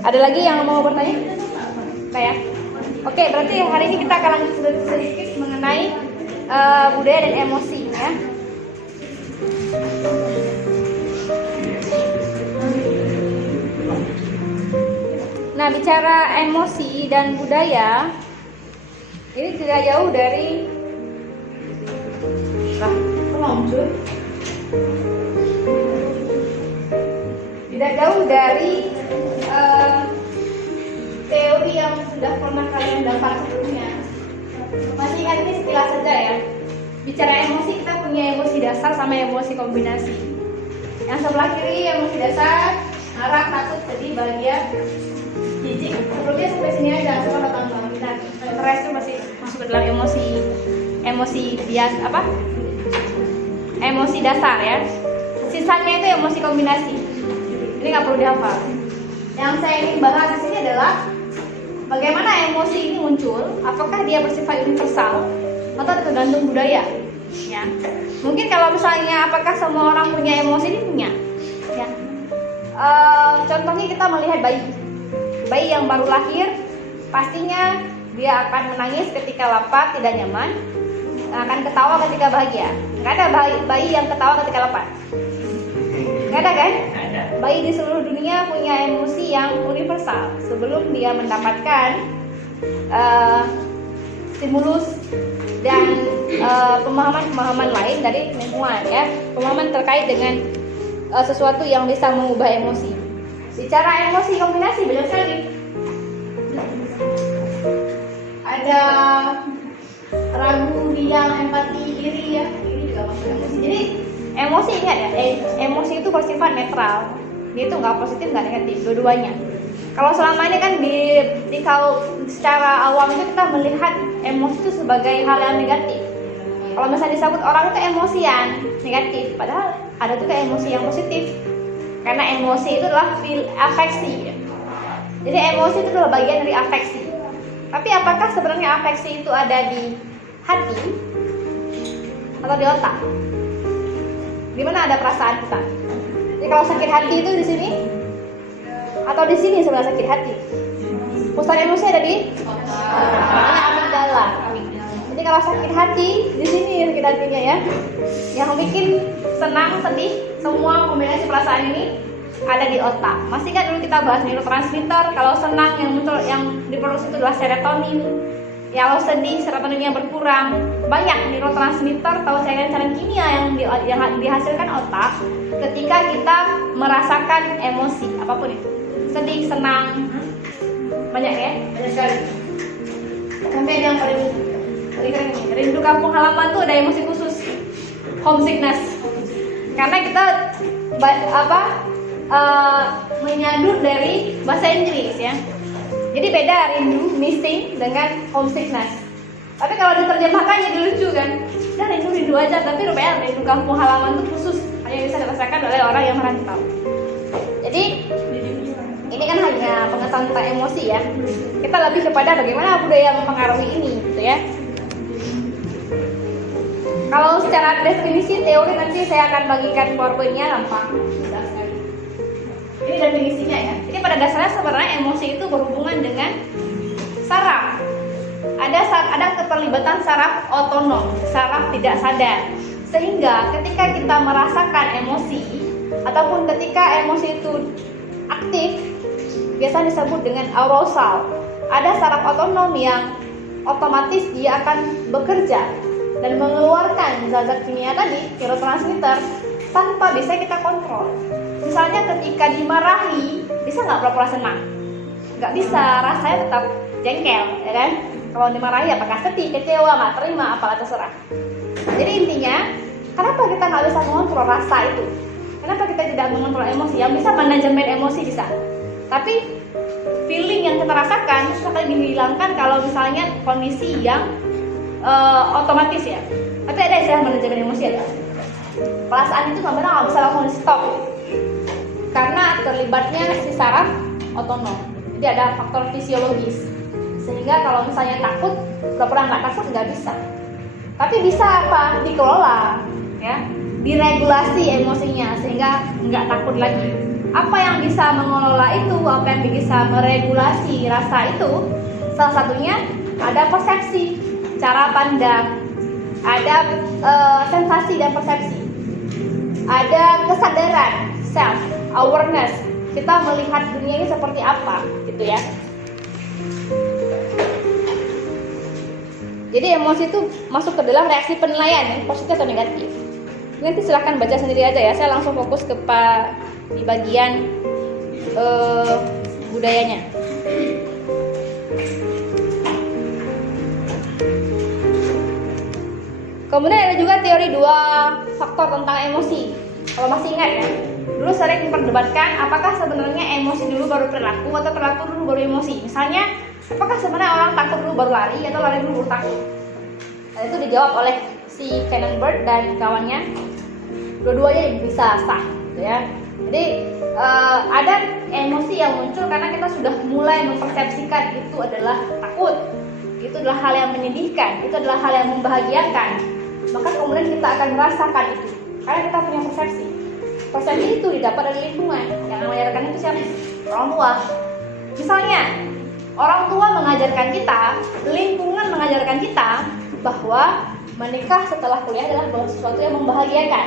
Ada lagi yang mau bertanya? Enggak ya? Oke, berarti hari ini kita akan lanjut sedikit mengenai budaya dan emosi ya. Nah, bicara emosi dan budaya, ini tidak jauh dari teori yang sudah pernah kalian dapat sebelumnya. Masih ingat ini sekilas saja ya. Bicara emosi, kita punya emosi dasar sama emosi kombinasi. Yang sebelah kiri emosi dasar, marah, takut, sedih, bahagia, jijik. Sebelumnya sampai sini aja, setelah tambah kita. Stres itu masih masuk ke dalam emosi bias apa? Emosi dasar ya. Sisanya itu emosi kombinasi. Ini nggak perlu dihafal. Yang saya ingin bahas di sini adalah bagaimana emosi ini muncul. Apakah dia bersifat universal atau tergantung budaya? Ya. Mungkin kalau misalnya apakah semua orang punya emosi, ini punya. Ya. Contohnya kita melihat bayi yang baru lahir, pastinya dia akan menangis ketika lapar, tidak nyaman, akan ketawa ketika bahagia. Nggak ada bayi yang ketawa ketika lapar. Nggak ada kan? Bayi di seluruh dunia punya emosi yang universal. Sebelum dia mendapatkan stimulus dan pemahaman-pemahaman lain dari lingkungan ya, pemahaman terkait dengan sesuatu yang bisa mengubah emosi. Bicara emosi kombinasi banyak sekali. Ada ragu, riang, empati, iri ya. Ini juga masuk emosi. Jadi emosi ingat ya, emosi itu bersifat netral. Dia itu nggak positif nggak negatif, dua-duanya. Kalau selama ini kan kalau secara awam itu kita melihat emosi itu sebagai hal yang negatif. Kalau misalnya disebut orang itu emosian, negatif, padahal ada juga emosi yang positif. Karena emosi itu adalah afeksi. Jadi emosi itu adalah bagian dari afeksi. Tapi apakah sebenarnya afeksi itu ada di hati atau di otak? Di mana ada perasaan kita? Jadi kalau sakit hati itu di sini atau di sini sebenarnya sakit hati? Pusat emosi ada di amigdala. Jadi kalau sakit hati di sini sakit hatinya ya. Yang bikin senang, sedih, semua kombinasi perasaan ini ada di otak. Masih kan dulu kita bahas neurotransmitter. Kalau senang yang muncul yang diproduksi itu adalah serotonin. Ya, kalau sedih serotoninnya berkurang. Banyak neurotransmitter atau cairan-cairan kimia yang dihasilkan otak ketika kita merasakan emosi apapun itu. Sedih, senang, banyak ya, banyak sekali. Sampai ada yang paling keren ini, rindu kampung halaman tuh ada emosi khusus, homesickness. Karena kita menyadul dari bahasa Inggris ya. Jadi beda rindu, missing dengan homesickness. Tapi kalau diterjemahkan jadi lucu kan. Udah rindu aja, tapi rupanya rindu kampung halaman itu khusus, hanya bisa dirasakan oleh orang yang merantau. Jadi ini kan hanya pengetahuan tentang emosi ya. Kita lebih kepada bagaimana budaya mempengaruhi ini gitu ya. Kalau secara definisi teori nanti saya akan bagikan PowerPoint-nya gampang. Ini definisinya ya. Jadi pada dasarnya sebenarnya emosi itu berhubungan dengan saraf. Ada keterlibatan saraf otonom, saraf tidak sadar. Sehingga ketika kita merasakan emosi ataupun ketika emosi itu aktif, biasa disebut dengan arousal. Ada saraf otonom yang otomatis dia akan bekerja dan mengeluarkan zat-zat kimia tadi, neurotransmitter, tanpa bisa kita kontrol. Misalnya ketika dimarahi, bisa nggak pura-pura senang? Nggak bisa, rasanya tetap jengkel, ya kan? Kalau dimarahi apakah sedih, kecewa, nggak terima, apalah terserah. Jadi intinya, kenapa kita nggak bisa mengontrol rasa itu? Kenapa kita tidak mengontrol emosi? Yang bisa manajemen emosi bisa, tapi feeling yang kita rasakan itu akan dihilangkan kalau misalnya kondisi yang otomatis ya. Tapi ada istilah manajemen emosi ada. Perasaan itu nggak bisa langsung di stop karena terlibatnya si saraf otonom. Jadi ada faktor fisiologis. Sehingga kalau misalnya takut, pura-pura nggak takut nggak bisa. Tapi bisa apa? Dikelola, ya, diregulasi emosinya sehingga nggak takut lagi. Apa yang bisa mengelola itu, apa yang bisa meregulasi rasa itu, salah satunya ada persepsi, cara pandang, ada sensasi dan persepsi, ada kesadaran, self awareness, kita melihat dunia ini seperti apa gitu ya. Jadi emosi itu masuk ke dalam reaksi penilaian yang positif atau negatif. Nanti silahkan baca sendiri aja ya. Saya langsung fokus ke di bagian budayanya. Kemudian ada juga teori 2 faktor tentang emosi. Kalau masih ingat ya, dulu sering diperdebatkan apakah sebenarnya emosi dulu baru perilaku atau perilaku dulu baru emosi. Misalnya, apakah sebenarnya orang takut dulu baru lari atau lari dulu baru takut? Nah, itu dijawab oleh si Cannonbird dan kawannya. Dua-duanya bisa sah, gitu ya. Jadi ada emosi yang muncul karena kita sudah mulai mempersepsikan itu adalah takut, itu adalah hal yang menyedihkan, itu adalah hal yang membahagiakan. Maka kemudian kita akan merasakan itu karena kita punya persepsi. Persepsi itu didapat dari lingkungan. Yang mengajarkan itu siapa? Orang tua. Misalnya, orang tua mengajarkan kita, lingkungan mengajarkan kita bahwa menikah setelah kuliah adalah sesuatu yang membahagiakan.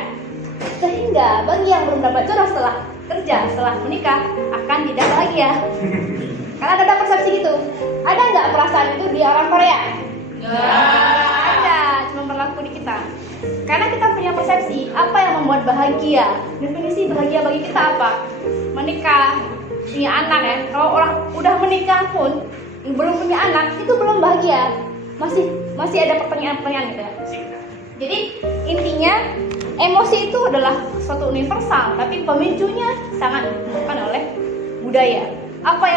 Sehingga bagi yang belum dapat jodoh setelah kerja, setelah menikah akan tidak bahagia. Karena ada persepsi gitu. Ada nggak perasaan itu di orang Korea? Nggak ada, cuma berlaku di kita. Karena kita punya persepsi apa yang membuat bahagia. Definisi bahagia bagi kita apa? Menikah, punya anak ya. Kalau orang udah menikah pun belum punya anak itu belum bahagia. Masih ada pertanyaan-pertanyaan gitu ya. Jadi intinya emosi itu adalah suatu universal, tapi pemicunya sangat ditentukan oleh budaya. Apa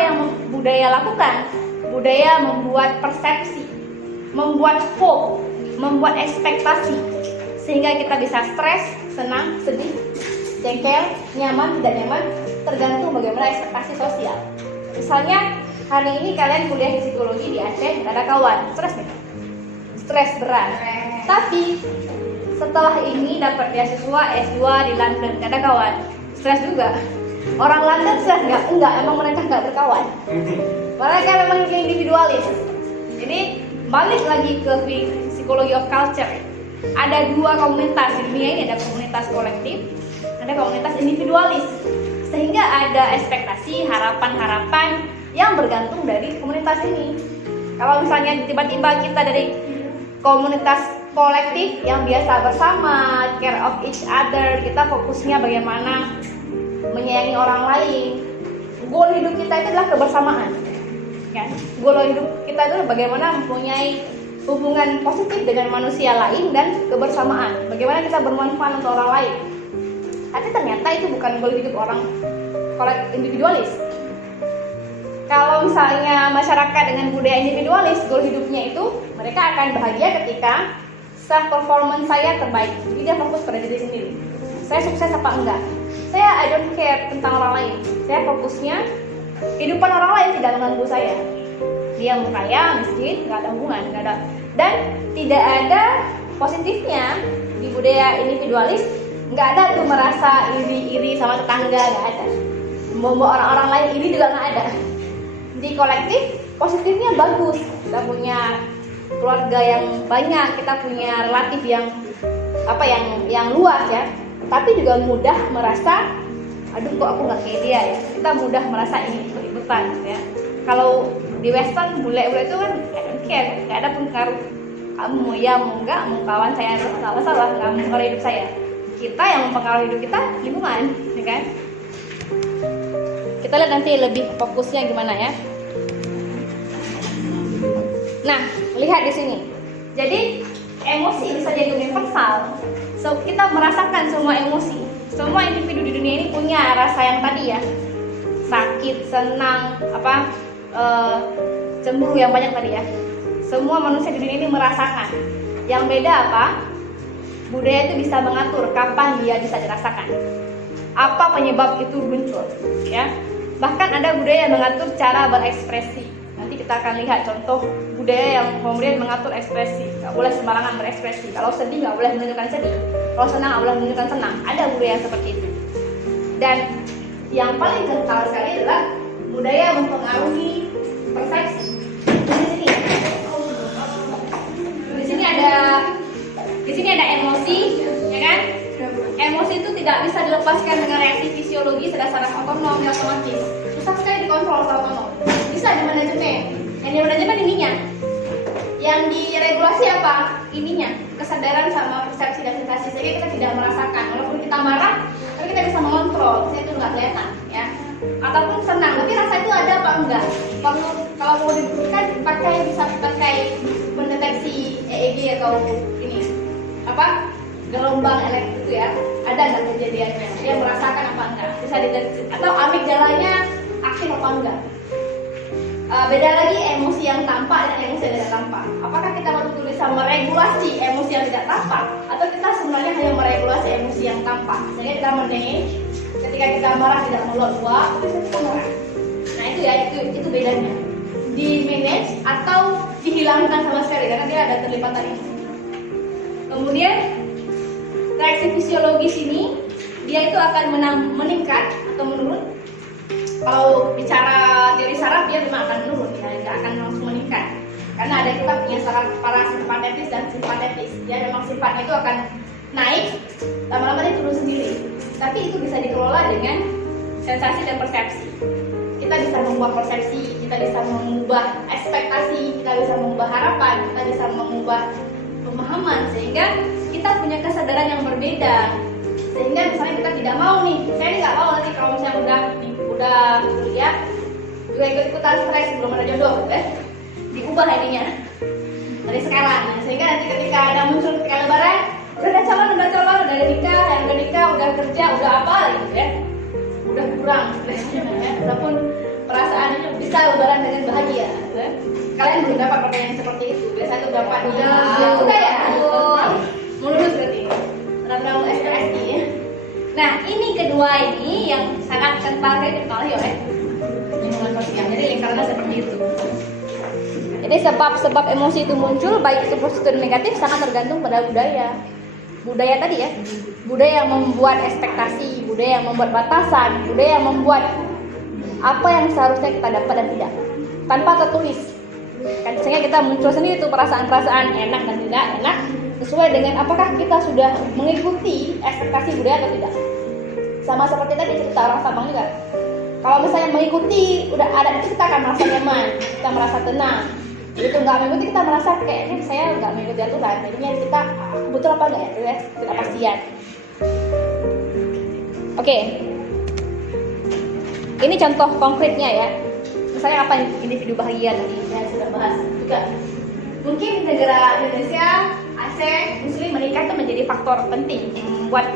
yang budaya lakukan? Budaya membuat persepsi, membuat hope, membuat ekspektasi, sehingga kita bisa stres, senang, sedih, jengkel, nyaman, tidak nyaman, tergantung bagaimana ekspektasi sosial. Misalnya hari ini kalian kuliah di psikologi di Aceh, gak ada kawan, stres nih, stres berat. Tapi setelah ini dapat beasiswa S2 di London, gak ada kawan, stres juga. Orang London stres enggak, emang mereka nggak berkawan. Mereka memang individualis. Jadi balik lagi ke psychology of culture. Ada 2 komunitas di dunia ini, ada komunitas kolektif, ada komunitas individualis. Sehingga ada ekspektasi, harapan-harapan yang bergantung dari komunitas ini. Kalau misalnya tiba-tiba kita dari komunitas kolektif yang biasa bersama, care of each other, kita fokusnya bagaimana menyayangi orang lain. Goal hidup kita itu adalah kebersamaan. Ya, goal hidup kita itu bagaimana mempunyai hubungan positif dengan manusia lain dan kebersamaan. Bagaimana kita bermanfaat untuk orang lain. Tapi ternyata itu bukan goal hidup orang individualis. Kalau misalnya masyarakat dengan budaya individualis, goal hidupnya itu mereka akan bahagia ketika self performance saya terbaik. Jadi dia fokus pada diri sendiri. Saya sukses apa enggak? Saya I don't care tentang orang lain. Saya fokusnya kehidupan orang lain tidak mengganggu saya. Dia mau kaya, miskin, nggak ada hubungan, nggak ada. Dan tidak ada positifnya di budaya individualis. Nggak ada tuh merasa iri-iri sama tetangga, nggak ada. Mau orang-orang lain iri juga nggak ada. Di kolektif positifnya bagus. Kita punya keluarga yang banyak, kita punya relatif yang luas ya. Tapi juga mudah merasa, aduh kok aku nggak kayak dia ya. Kita mudah merasa ini ikut-ikutan ya. Kalau di Western bule-bule itu kan nggak ada pengaruh. Kamu mau ya mau nggak, mau kawan saya nggak masalah, nggak mempengaruhi hidup saya. Kita yang mempengaruhi hidup kita lingkungan, ya kan? Kita lihat nanti lebih fokusnya gimana ya. Nah, lihat di sini. Jadi emosi bisa jadi universal. So, kita merasakan semua emosi. Semua individu di dunia ini punya rasa yang tadi ya, sakit, senang, cemburu yang banyak tadi ya. Semua manusia di dunia ini merasakan. Yang beda apa? Budaya itu bisa mengatur kapan dia bisa dirasakan. Apa penyebab itu muncul, ya? Bahkan ada budaya yang mengatur cara berekspresi. Nanti kita akan lihat contoh budaya yang kemudian mengatur ekspresi. Nggak boleh sembarangan berekspresi. Kalau sedih nggak boleh menunjukkan sedih. Kalau senang nggak boleh menunjukkan senang. Ada budaya yang seperti itu. Dan yang paling kental sekali adalah budaya mempengaruhi persepsi. Di sini ada emosi, ya kan? Emosi itu tidak bisa dilepaskan dengan reaksi fisiologi secara otonom dan otomatis. Susah sekali dikontrol secara otonom. Bisa di manajemen. Yang di manajemen ininya. Yang diregulasi apa? Ininya, kesadaran sama persepsi dan sensasi. Sehingga kita tidak merasakan. Walaupun kita marah, tapi kita bisa mengontrol. Saya itu nggak kelihatan, ya. Ataupun senang, tapi rasa itu ada apa enggak? Kalau mau dibuktikan, bisa pakai mendeteksi EEG atau ini apa? Gelombang elektrik itu ya, ada nggak kejadiannya? Dia merasakan apa enggak? Bisa dideteksi. Atau amigdalanya aktif apa enggak? Beda lagi emosi yang tampak dan emosi yang tidak tampak. Apakah kita betul-betul bisa meregulasi emosi yang tidak tampak, atau kita sebenarnya hanya meregulasi emosi yang tampak? Sehingga kita manage, ketika kita marah tidak meluap, kita marah. Nah itu ya, itu bedanya. Di manage atau dihilangkan sama sekali karena dia ada terlipatan emosi. Kemudian reaksi fisiologis ini dia itu akan meningkat atau menurun. Kalau bicara teori saraf dia memang akan menurun, ya, tidak akan langsung meningkat. Karena ada kita punya saraf parasimpatetis dan simpatetis. Ya memang sifatnya itu akan naik, lama-lama dia turun sendiri. Tapi itu bisa dikelola dengan sensasi dan persepsi. Kita bisa mengubah persepsi, kita bisa mengubah ekspektasi, kita bisa mengubah harapan, kita bisa mengubah pemahaman, sehingga kita punya kesadaran yang berbeda. Sehingga misalnya kita tidak mau nih, saya ini nggak mau nanti kalau misalnya udah kuliah juga ikut-ikutan stres belum ada jodoh, gitu ya. Diubah ininya dari sekarang, nah, sehingga nanti ketika ada muncul ketika lebaran, udah calon, udah nikah, udah kerja, udah apa gitu ya, udah kurang stresnya, ya. Walaupun perasaannya bisa lebaran dengan bahagia, gitu ya. Kalian belum dapat pertanyaan seperti itu, biasanya itu dapat udah ya, mulus berarti, benar-benar SPSI ya. Nah ini kedua ini yang sangat kental sekali oleh lingkungan sosial. Jadi lingkarannya seperti itu. Jadi sebab emosi itu muncul baik itu positif dan negatif sangat tergantung pada budaya. Budaya tadi ya, budaya yang membuat ekspektasi, budaya yang membuat batasan, budaya yang membuat apa yang seharusnya kita dapat dan tidak tanpa tertulis. Kan sehingga kita muncul sendiri itu perasaan-perasaan enak dan tidak enak sesuai dengan apakah kita sudah mengikuti ekspektasi budaya atau tidak. Sama seperti tadi cerita orang Sabang juga. Kalau misalnya mengikuti udah ada itu kita akan merasa nyaman, kita merasa tenang. Begitu nggak mengikuti kita merasa kayaknya saya nggak mengikuti aturan. Jadinya kita betul apa enggak ya? Tidak pastian. Oke. Ini contoh konkretnya ya. Misalnya apa individu bahagia tadi saya sudah bahas juga. Mungkin negara Indonesia, Aceh, Muslim menikah itu menjadi faktor penting membuat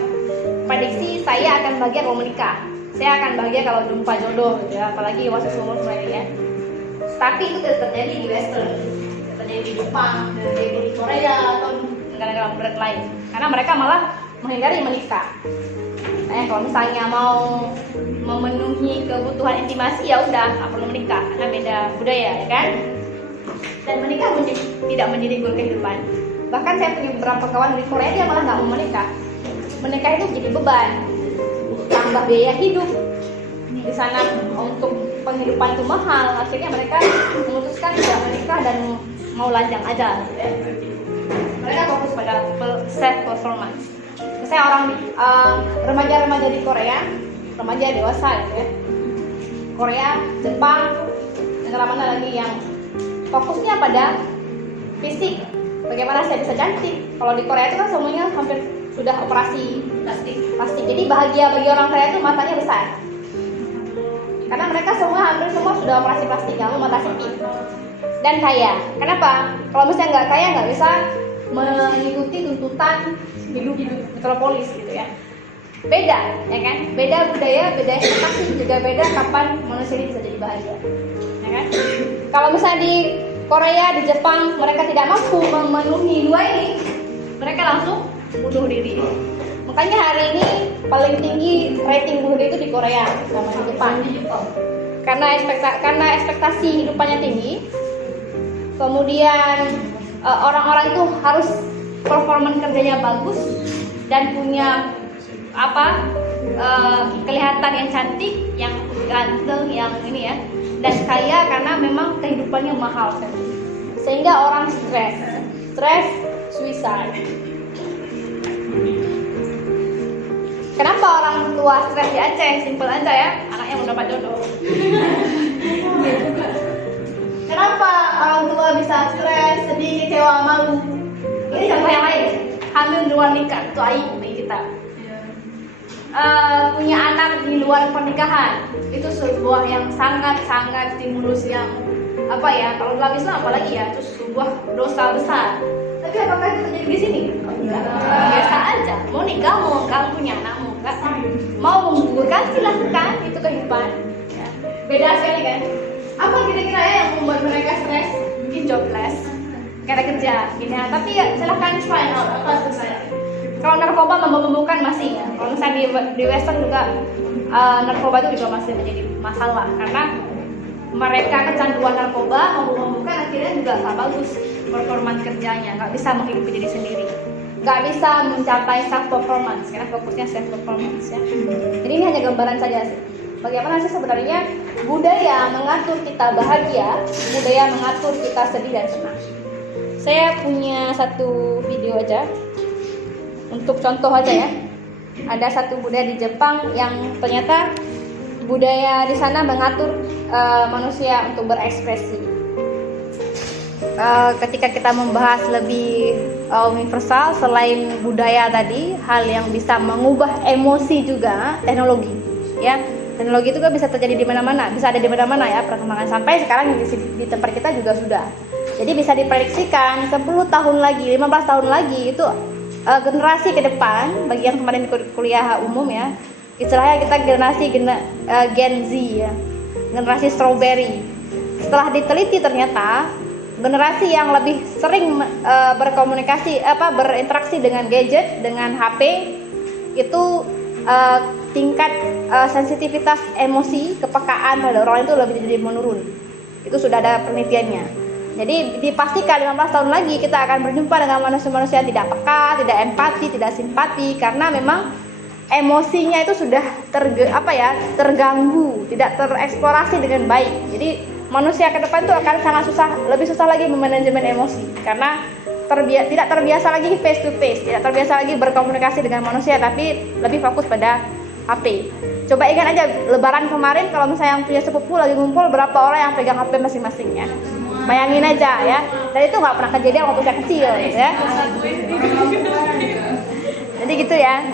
prediksi saya akan bahagia kalau menikah. Saya akan bahagia kalau jumpa jodoh, gitu ya. Apalagi waktu seumur seperti ya. Tapi itu tidak terjadi di Western, terjadi di Jepang, terjadi di Korea atau negara-negara barat lain. Karena mereka malah menghindari menikah. Nah, kalau misalnya mau memenuhi kebutuhan intimasi ya udah nggak perlu menikah karena beda budaya, ya kan? Dan menikah tidak menjadi goal kehidupan. Bahkan saya punya beberapa kawan di Korea dia malah nggak mau menikah. Menikah itu jadi beban, tambah biaya hidup di sana untuk penghidupan itu mahal. Akhirnya mereka memutuskan tidak menikah dan mau lanjang aja. Gitu ya. Mereka fokus pada self performance. Misalnya orang remaja-remaja di Korea, remaja dewasa gitu ya. Korea, Jepang, negara mana lagi yang fokusnya pada fisik, bagaimana saya bisa cantik. Kalau di Korea itu kan semuanya hampir sudah operasi plastik. Jadi bahagia bagi orang Korea itu matanya besar. Karena mereka hampir semua sudah operasi plastik, nggak mau mata sipit. Dan kaya. Kenapa? Kalau misalnya nggak kaya nggak bisa mengikuti tuntutan hidup metropolis gitu ya. Beda, ya kan? Beda budaya, beda ekspektasi, juga beda kapan manusia ini bisa jadi bahagia. Ya kan? Kalau misalnya di Korea, di Jepang mereka tidak mampu memenuhi dua ini, mereka langsung bunuh diri. Makanya hari ini paling tinggi rating bunuh diri itu di Korea sama di Jepang. Karena ekspektasi hidupannya tinggi. Kemudian orang-orang itu harus performa kerjanya bagus dan punya kelihatan yang cantik, yang ganteng, yang ini ya, dan kaya karena memang kehidupannya mahal kan. Sehingga orang stres, suicide. Kenapa orang tua stres di Aceh? Simpel aja ya, anaknya mau dapat jodoh. Kenapa orang tua bisa stres, sedih, kecewa, malu? Ini contoh yang lain. Hamil di luar nikah, itu aib bagi kita. Punya anak di luar pernikahan, itu sebuah yang sangat stimulus yang apa ya? Kalau dalam Islam apalagi ya, itu sebuah dosa besar. Tapi apakah itu terjadi di sini? Enggak. Biasa aja. Mau nikah, mau kamu punya anak, mau menggugurkan silahkan, itu kehidupan. Ya. Beda sekali kan? Apa kira-kira yang membuat mereka stres? Mungkin jobless, gak ada kerja, gini ya. Tapi ya silahkan find out apa itu saya. Kalau narkoba membumbukan masih ya. Kalau misalnya di Western juga narkoba itu juga masih menjadi masalah karena mereka kecanduan narkoba, membumbukan akhirnya juga nggak bagus performa kerjanya, nggak bisa menghidupi diri sendiri, nggak bisa mencapai self performance karena fokusnya self performance ya. Jadi ini hanya gambaran saja sih. Bagaimana sih sebenarnya budaya mengatur kita bahagia, budaya mengatur kita sedih dan senang. Saya punya satu video aja untuk contoh aja ya. Ada satu budaya di Jepang yang ternyata budaya di sana mengatur manusia untuk berekspresi. Ketika kita membahas lebih universal selain budaya tadi, hal yang bisa mengubah emosi juga teknologi, ya. Teknologi itu kan bisa terjadi di mana-mana, bisa ada di mana-mana ya perkembangan sampai sekarang di tempat kita juga sudah. Jadi bisa diprediksikan 10 tahun lagi, 15 tahun lagi itu generasi ke depan bagi yang kemarin ikut kuliah umum ya, istilahnya kita generasi Gen Z ya, generasi strawberry. Setelah diteliti ternyata generasi yang lebih sering berkomunikasi berinteraksi dengan gadget, dengan HP itu tingkat sensitivitas emosi, kepekaan pada orang itu lebih jadi menurun. Itu sudah ada penelitiannya. Jadi dipastikan 15 tahun lagi kita akan berjumpa dengan manusia-manusia yang tidak peka, tidak empati, tidak simpati karena memang emosinya itu sudah terganggu, tidak tereksplorasi dengan baik. Jadi manusia ke depan itu akan sangat lebih susah lagi memanajemen emosi karena tidak terbiasa lagi face to face, tidak terbiasa lagi berkomunikasi dengan manusia, tapi lebih fokus pada HP. Coba ingat aja Lebaran kemarin kalau misalnya yang punya sepupu lagi ngumpul, berapa orang yang pegang HP masing-masing ya. Bayangin aja ya. Dan itu nggak pernah kejadian waktu saya kecil ya. Jadi gitu ya.